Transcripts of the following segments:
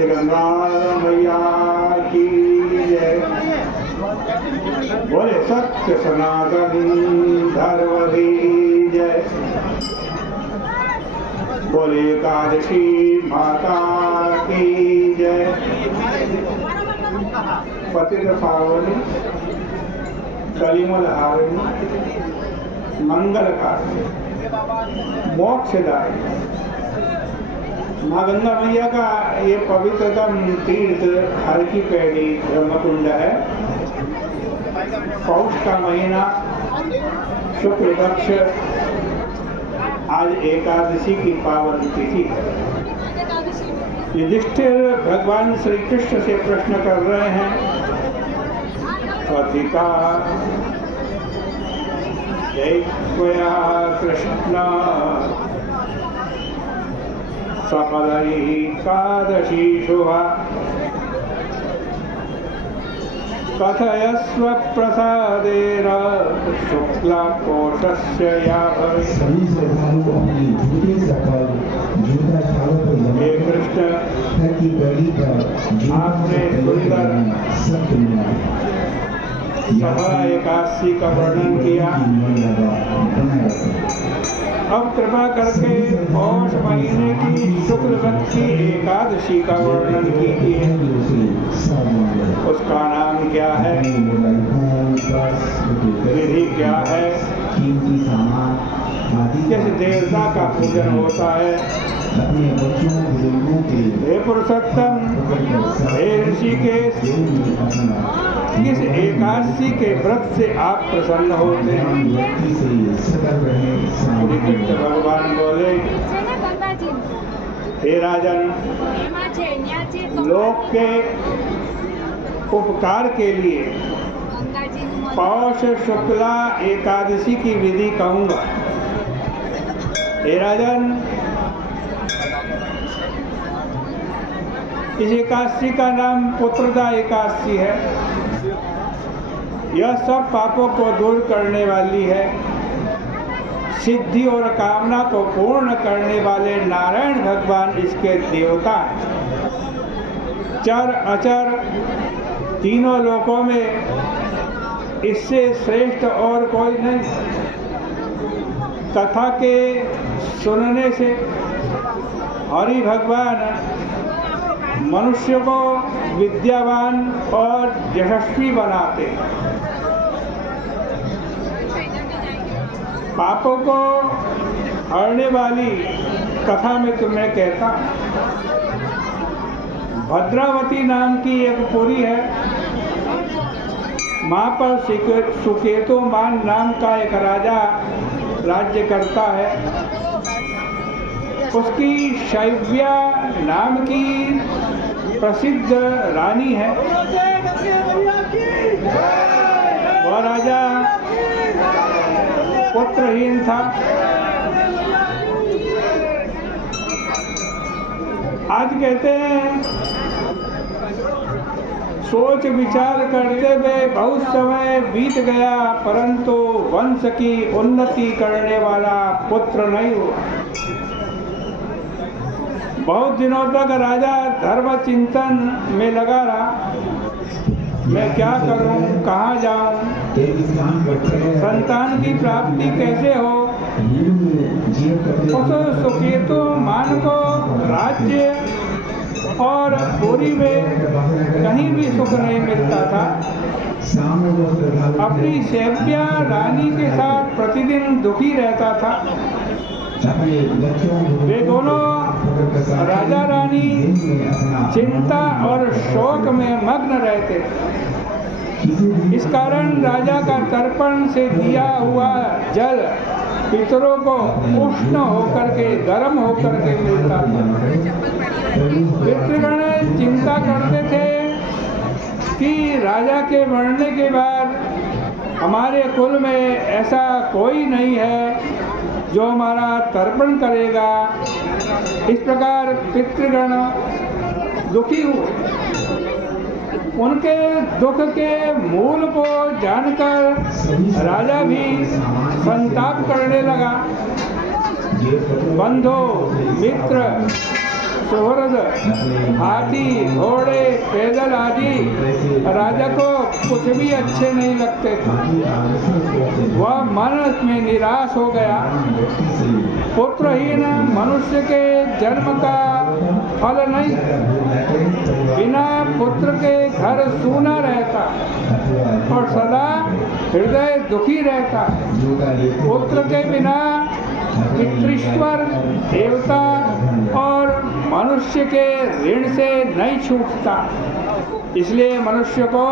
गंगा मैया की जय। बोले सत्य सनातन धर्म की जय। बोले एकादशी माता की जय। पतित पावनी कलिमल हारिणी मंगलकारी मोक्षदायी माँ गंगा मैया का ये पवित्रतम तीर्थ हर की पैड़ी ब्रह्मकुंड है। पौष का महीना शुक्ल पक्ष आज एकादशी की पावन तिथि है। युधिष्ठिर भगवान श्री कृष्ण से प्रश्न कर रहे हैं, पतिता जयत्वया कृष्ण सफलैकादशी शुभा कथयस्व प्रसादेन शुक्ला कोशस्य या भवेत्। सभी श्रद्धालु अपने झूठे सफल झूठा छालों पर हे कृष्ण, घर की बड़ी पर आपने सुंदर सफल एकादशी का वर्णन किया। अब कृपा करके पौष महीने की शुक्ल पक्ष की एकादशी का वर्णन कीजिए। उसका नाम क्या है, विधि क्या है, किस देवता का पूजन होता है। हे पुरुषोत्तम, हे ऋषिकेश, किस एकादशी के व्रत से आप प्रसन्न होते हैं। श्री कृष्ण भगवान बोले, हे राजन, लोक के उपकार के लिए पौष शुक्ला एकादशी की विधि कहूँगा। हे राजन, इस एकादशी का नाम पुत्रदा एकादशी है। यह सब पापों को दूर करने वाली है। सिद्धि और कामना को पूर्ण करने वाले नारायण भगवान इसके देवता हैं। चर अचर तीनों लोकों में इससे श्रेष्ठ और कोई नहीं। कथा के सुनने से हरि भगवान मनुष्य को विद्यावान और यशस्वी बनाते। पापों को हरने वाली कथा में तुम्हें कहता, भद्रावती नाम की एक पुरी है। वहाँ पर सुकेतुमान नाम का एक राजा राज्य करता है। उसकी शैव्या नाम की प्रसिद्ध रानी है। वह राजा पुत्रहीन था। आज कहते हैं, सोच विचार करते हुए बहुत समय बीत गया, परंतु वंश की उन्नति करने वाला पुत्र नहीं हुआ। बहुत दिनों तक राजा धर्म चिंतन में लगा रहा। मैं क्या करूं, कहाँ जाऊं, संतान की प्राप्ति कैसे हो। उस सुकेतुमान को राज्य और पुरी में कहीं भी सुख नहीं मिलता था। अपनी सेव्या रानी के साथ प्रतिदिन दुखी रहता था। वे दोनों राजा रानी चिंता और शोक में मग्न रहते थे। इस कारण राजा का तर्पण से दिया हुआ जल पितरों को उष्ण होकर के, गर्म होकर के मिलता था। पितृगण चिंता करते थे कि राजा के मरने के बाद हमारे कुल में ऐसा कोई नहीं है जो हमारा तर्पण करेगा। इस प्रकार पितृगण दुखी हुए। उनके दुख के मूल को जानकर राजा भी संताप करने लगा। बंधु मित्र सुहृद, हाथी, घोड़े, पैदल आदि राजा को कुछ भी अच्छे नहीं लगते थे। वह मन में निराश हो गया। पुत्रहीन मनुष्य के जन्म का फल नहीं, बिना पुत्र के घर सूना रहता और सदा हृदय दुखी रहता। पुत्र के बिना पितृश्वर, देवता और मनुष्य के ऋण से नहीं छूटता। इसलिए मनुष्य को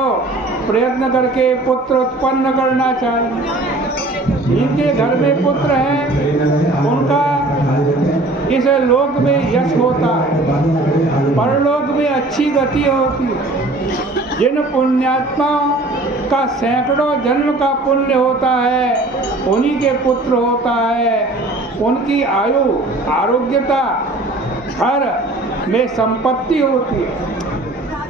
प्रयत्न करके पुत्र उत्पन्न करना चाहिए। इनके घर में पुत्र हैं, उनका इस लोक में यश होता है, परलोक में अच्छी गति होती है। जिन पुण्यात्माओं का सैकड़ों जन्म का पुण्य होता है, उन्हीं के पुत्र होता है। उनकी आयु, आरोग्यता, घर में संपत्ति होती है।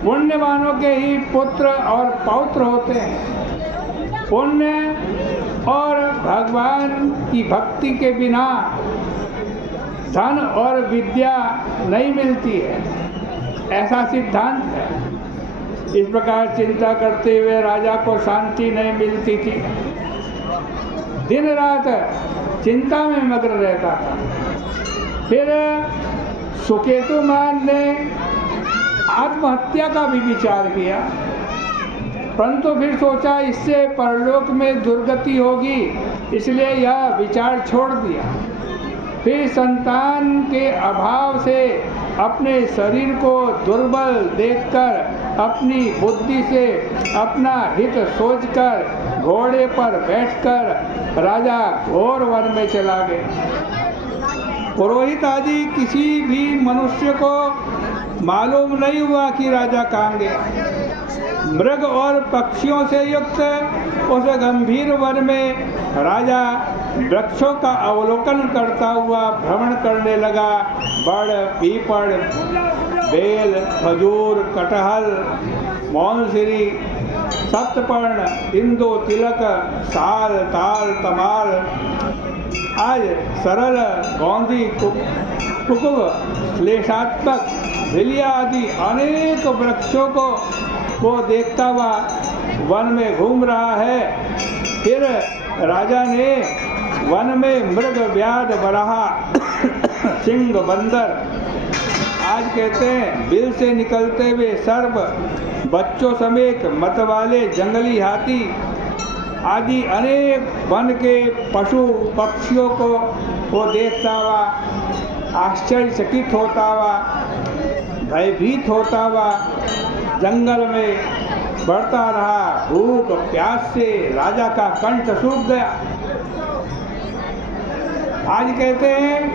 पुण्यवानों के ही पुत्र और पौत्र होते हैं। पुण्य और भगवान की भक्ति के बिना धन और विद्या नहीं मिलती है, ऐसा सिद्धांत है। इस प्रकार चिंता करते हुए राजा को शांति नहीं मिलती थी। दिन रात चिंता में मग्न रहता था। फिर सुकेतुमान ने आत्महत्या का भी विचार किया, परंतु फिर सोचा इससे परलोक में दुर्गति होगी, इसलिए यह विचार छोड़ दिया। फिर संतान के अभाव से अपने शरीर को दुर्बल देखकर अपनी बुद्धि से अपना हित सोचकर घोड़े पर बैठकर राजा घोर वन में चला गया। पुरोहित आदि किसी भी मनुष्य को मालूम नहीं हुआ कि राजा कहाँ गया। मृग और पक्षियों से युक्त उस गंभीर वन में राजा वृक्षों का अवलोकन करता हुआ भ्रमण करने लगा। बड़, पीपल, बेल, खजूर, कटहल, मौनसिरी, सप्तपर्ण, इंदु, तिलक, साल, ताल, तमाल, आज सरल, गौंदी, कुकुब, श्लेषात्मक, बिलिया आदि अनेक वृक्षों को वो देखता हुआ वन में घूम रहा है। फिर राजा ने वन में मृग, व्याध, बराहा, सिंह, बंदर, आज कहते हैं बिल से निकलते हुए सर्प, बच्चों समेत मतवाले जंगली हाथी आदि अनेक वन के पशु पक्षियों को वो देखता हुआ आश्चर्यचकित होता हुआ, भयभीत होता हुआ जंगल में बढ़ता रहा। भूख प्यास से राजा का कंठ सूख गया। आज कहते हैं